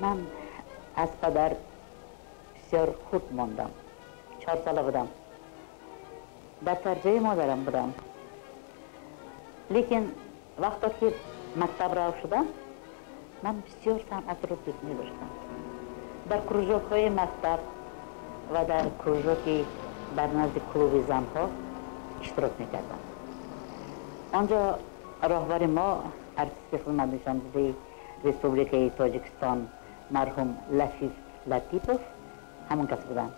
من از پدر بسیار خود ماندم. 4 ساله بودم. در ترجیح مادرم بودم. لیکن وقتی که مکتب راه شدم من بسیار صنعت رو دوست می داشتم. در کروژوک های مکتب و در کروژوکی در نزد کلوب زنها اشتراک می کردم. آنجا راهبر ما ارتیست خدمت نشانده ریسپوبلیکای تاجیکستان مرحوم لطیفوف همون کس بودن.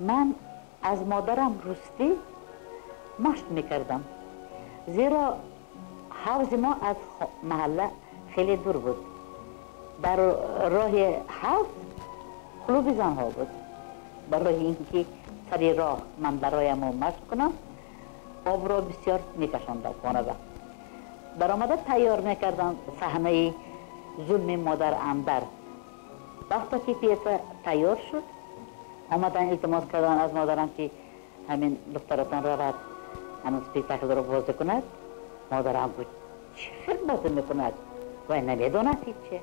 من از مادرم راستی مشت میکردم، زیرا حوض ما از محله خیلی دور بود. در راه حوض کلوب زنها بود. برای اینکه سری راه من برایم مشت کنم آب را بسیار میکشاندم خانه با. در آمده تیار میکردم صحنه ظلم مادر اندر. وقتی که پیسه تیار شد آمدن التماس کردن از مادرم که همین دخترتان رود همین سپیکتاکل رو بازی کند. مادرم بود چه خدمت میکند و نمیداند هیچه.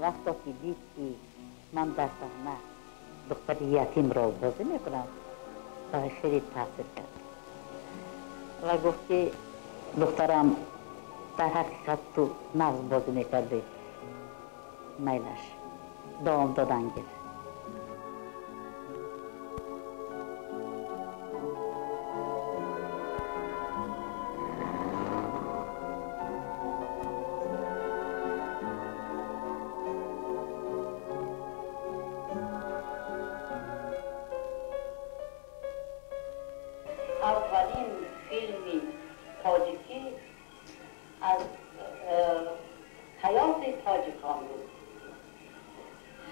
وقتی که دید که من در صحنه دختر یتیم را بازی میکنم برای خیلی تاثیر کرد و گفت که دخترم در حقیقت تو نغز بازی میکرده. میلش دوام دادن گرد. اولین فیلمی تاجیکی از حیات تاجیکان بود.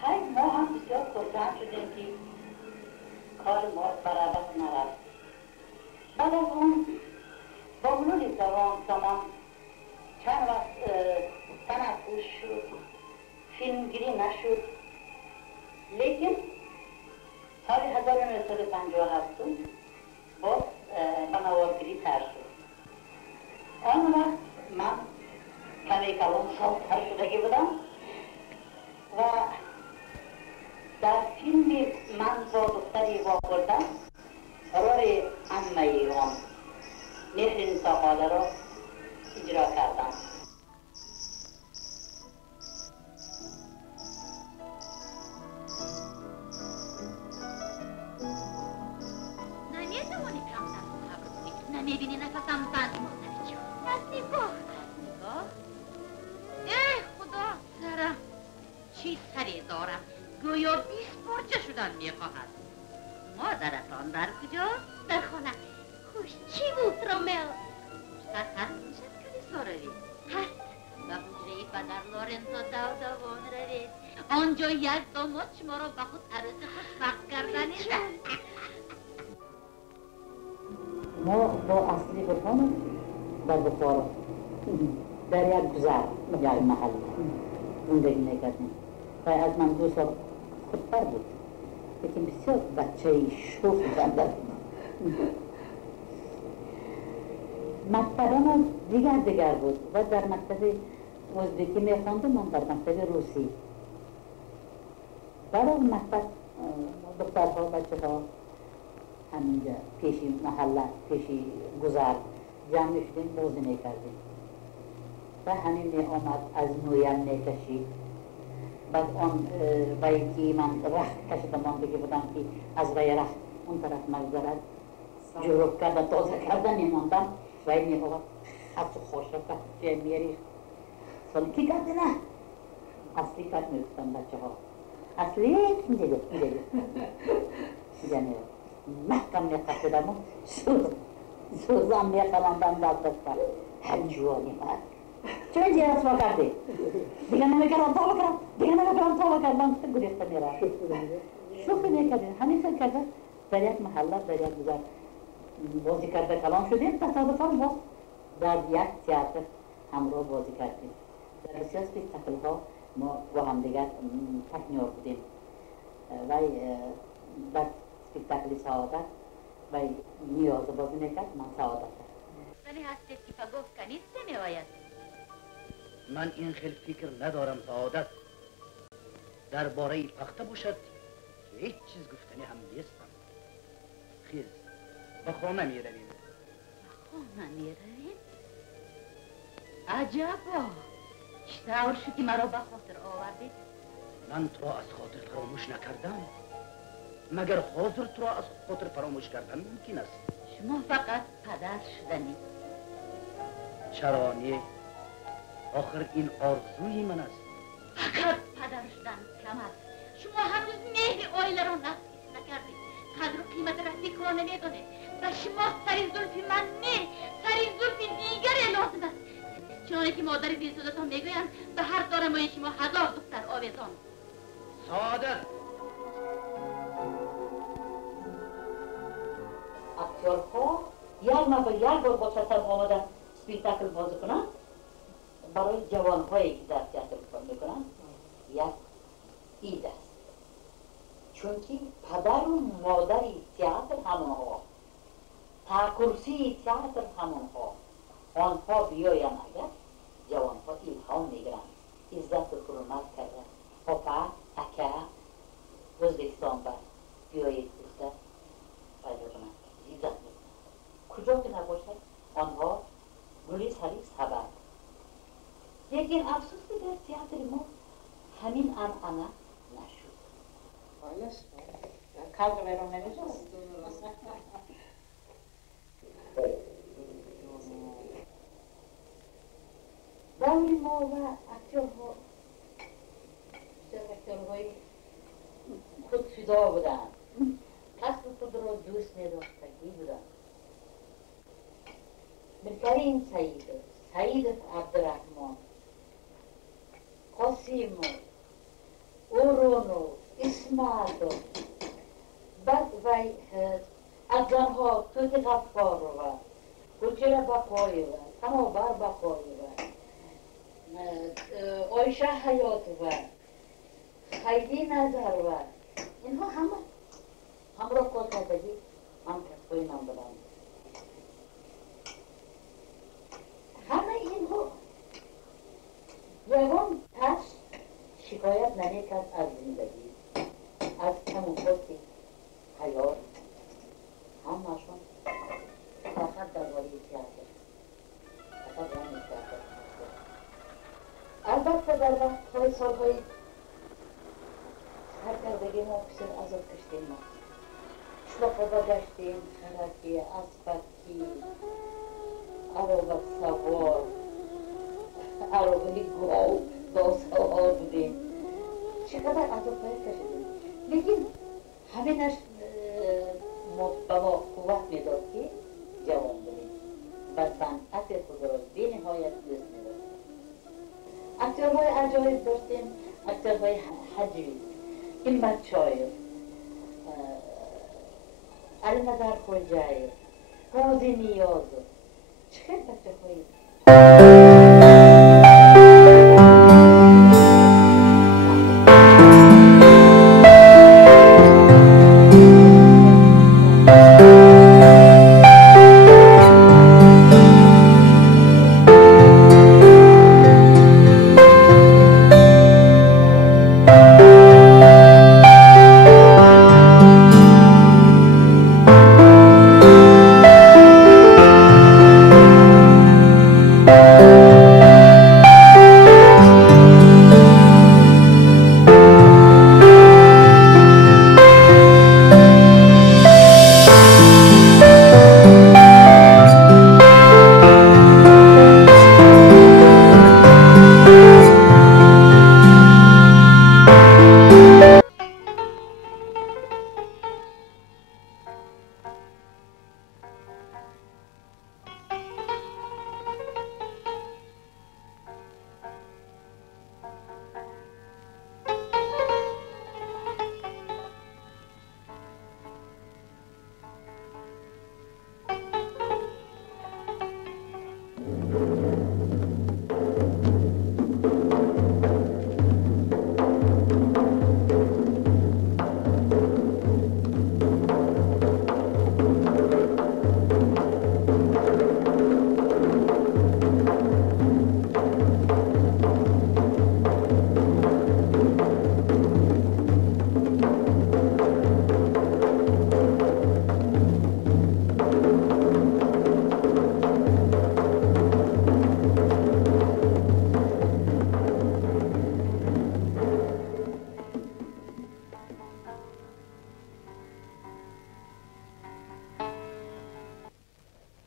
خیلی ما هم بسیار خرسند شدیم که کار ما برابر نرفت. بعد از اون با مرور زمان چند وقت تنفس شد، فیلمگیری نشد. لیکن سال 1957 باز بنوارگیری تر شد. آن وقت من کمی کلان سال‌تر شدگی بودم و در فیلم من با دختری واقعدم رای عمه آن مهر نساخاله را اجرا کردم. نمیتوانی کمتر صبر کنی. نمیبینی نفسم بند مانده چون از نگاه ای خدا سرم چی سری دارم گویا 20 پارچه شدن میخواهد. مادرتان در کجا؟ در خانه. خوش چی بود رومئو؟ هست میشد کنی ساروی هست و حجره پدر لورنزو دوان روید. آنجا یک داماد شما را به خود عروس خوشبخت کردنید. ما با اصلی بخانه در بخارا در یک گذر در محل زندگی میکردیم و از من 2 سال خودتر بود. لیکن بسیار بچه شوخ بنده. مکتبم دیگر بود و در مکتب ازبکی میخواندم، من در مکتب روسی. بعد از مکتب دخترها بچه ها همینجا پیشی محله پیشی گذر جمع شدیم بازی میکردیم و همین می آمد از نویم میکشید. بعد آن وی که من رخت کشیدم آن بگی بودم که از وی رخت اون طرف مگذرد جروب کرده تازه کرده میماندم وی میخواد خط و خوشک چه میریخت سالی کی کرده نه اصلی کرد میگفتم بچه ها اصلی این دیگه میگه محکم میخشیدم و سوزم میخلاندم دست کرد هر جوانی مرد چه اینجا رسوا کردی؟ دیگه نمیکردم تا بکرم دیگه نمیکردم تا بکردم سه گریخته میرم شوخی میکردیم همیشه کرده در یک محله در یک گذر بازی کرده کلان شدیم تصادفاً باز در یک تئاتر همراه بازی کردیم. در بسیار اسپکتاکل ها ما با هم دیگر تکنیور بودیم و در اسپکتاکل سعادت و نیاز بازی میکرد من سعادت زنی هستید که پا گفت کنید نمیآید. من این خیلی فکر ندارم سعادت درباره پخته باشد که هیچ چیز گفتنی هم نیستم. خیز به خانه می رویم. خانه می رویم؟ عجبا، چطور شد که مرا به خاطر آوردید؟ من تو را از خاطر فراموش نکردم. مگر حاضر تو را از خاطر فراموش کردن ممکن است؟ شما فقط پدر شدنی. چرا نه؟ آخر این آرزوی من است. فقط پدر شدن کم است. شما هنوز مهر آیله را نفیس نکردید. قدر و قیمت رفتی کار نمیدانید. و شما سری زلفی من نه، سری زلفی دیگر لازم است. چنانه که مادر زیرزادتان میگویند به هر دارمای شما 1000 دختر آویزان. سعادت. اکتورها یک بار با چتر آمدن سپیکتاکل بازی کنن برای جوانهایی که در تئاتر کار میکنن یک اید است. چون که پدر و مادری تئاتر همونها، تا کرسی تئاتر همونها، آنها بیاین اگر جوانها الهام میگیرن، عزت و حرمت کردن. پاپا، اکا، ازبکستان بر بیایید دختر پیدا کنن، عزت میکنن. کجا که نباشد آنها گلی سری سبب. لیکن افسوس که در تئاتر ما همین انعنه نشد. کادر بیرون نمی‌جاست. دور ما و اکتورهای خود فدا بودن، کسب خود را دوست می‌داشتگی بودن. میرکریم سعید عبدالرحمن، قاسیم، اورونو، اسماعیل، بعد وی از زنها توت غفارova، گلچهره بقایova، تمابر بقایova، آیشه حیاتova، خیلی نظرova، اینها همراه کار کردگی من کسبای من بودم. همه اینها یگان تش شکایت نمیکرد از زندگی، از تمومات حیات. همه‌شون فقط درباره تئاتر، فقط درباره تئاتر. البته در وقت‌های سال‌های سرکردگی ما بسیار عذاب کشیدیم. ما شلوغ‌ها گشتیم، خرکی، اسبکی، عربک سوار، عربی گاو، داستان بودیم. چقدر عذاب کشیدیم. لیکن همینش به ما قوت میداد که جوان بودیم و صنعت خود را به نهایت دوست می‌داشتیم. اکتورهای عجایب داشتیم، اکتورهای حجوی، همت شایر، علی نظر خوجایی، قاضی نیاز، چقدر بچه‌های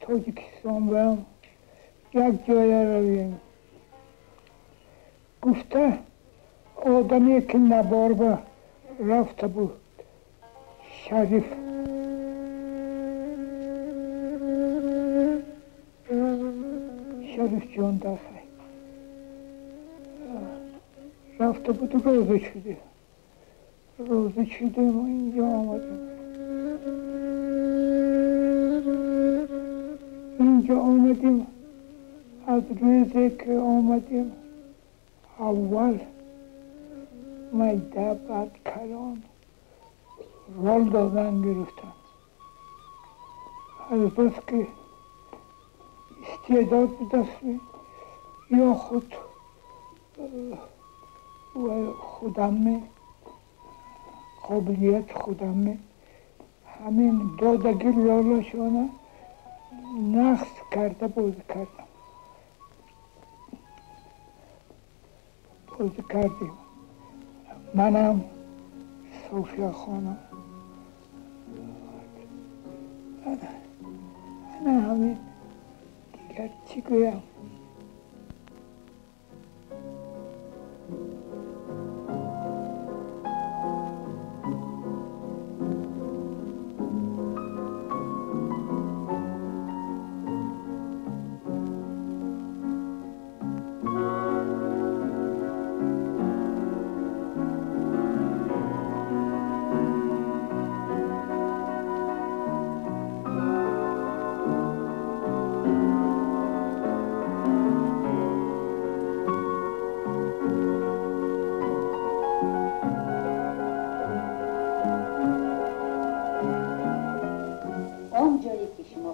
تاجیکستان برم یک جای رویم گفته آدمی که نبار به رفته بود شریف جان در خیر رفته بود روزه شده ما اینجا آمدیم از روزی که آمدیم اول میده بعد کلان رول دادن گرفتن از بس که استعداد به دست می یا خود خودم قابلیت خودم همین دادگی لالاشانه نقص کرده بازی کردیم منم صوفیا خانم انا همین دیگر چی گویم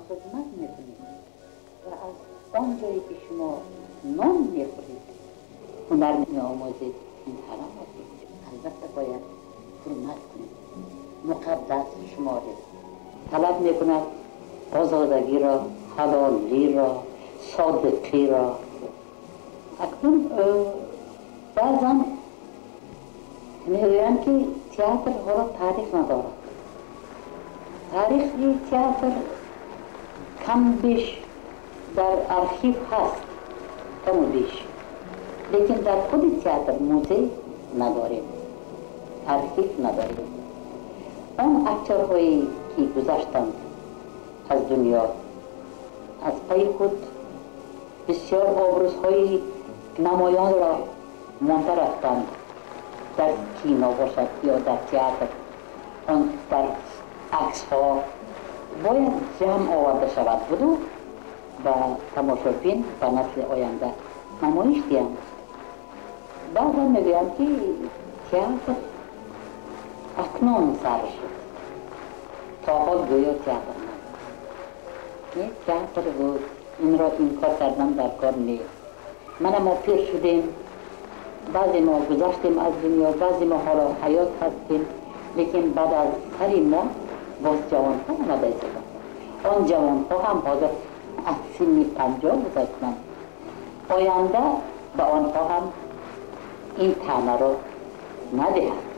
خدمت میکنید و از آن جایی که شما نان میخورید هنر میآموزید این حرام است البته باید حرمت کنید مقدس شمارید طلب میکند آزادگی را حلالی را صادقی را اکنون بعضا میگویند که تئاتر حالا تاریخ ندارد تاریخی تئاتر کم بیش در ارشیو هست کم و بیش لیکن در خود تئاتر موزه نداریم ارشیو نداریم آن اکتورهایی که گذشتند از دنیا از پی خود بسیار آبروزهای نمایان را مانده رفتند در کینو باشد یا در تئاتر آن در عکس ها باید جمع آورده شود بدو و تماشاچیان و نسل آینده نمایش دهند بعضا میگویند که تئاتر اکنون سر شد تا حال گویا تئاتر نه تئاتر بود این را انکار کردن در کار نیست من ما پیر شدیم بعضی ما گذشتیم از دنیا بعضی ما حالا حیات هستیم لیکن بعد از سری ما باز جوان ها آمده شدن آن جوان ها هم حاضر از سن 50 گذشتند آینده به آنها هم این طعنه را ندهند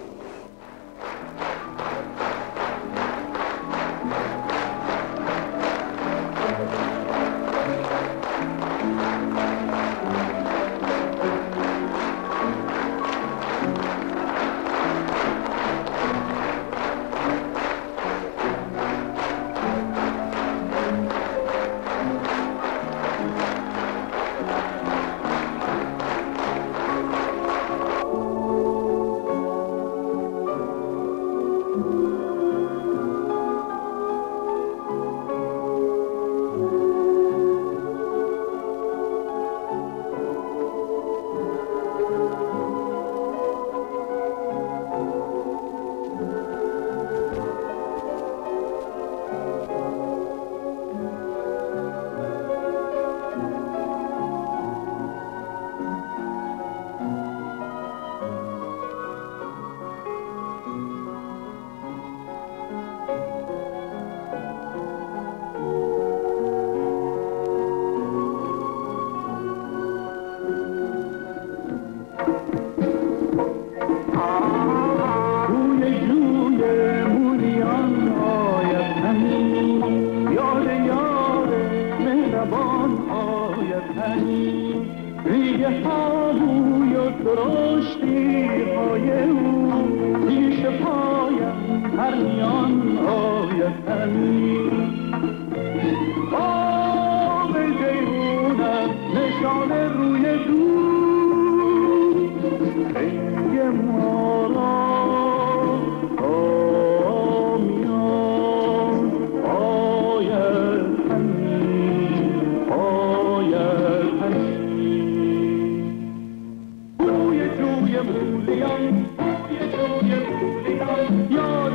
تیرهای او پیش پایم هر میان آید همی آب جیهونم نشانه روی دور خیلی ما را آمیان آید همی آید همی بوی جوی مولیان بوی جوی مولیان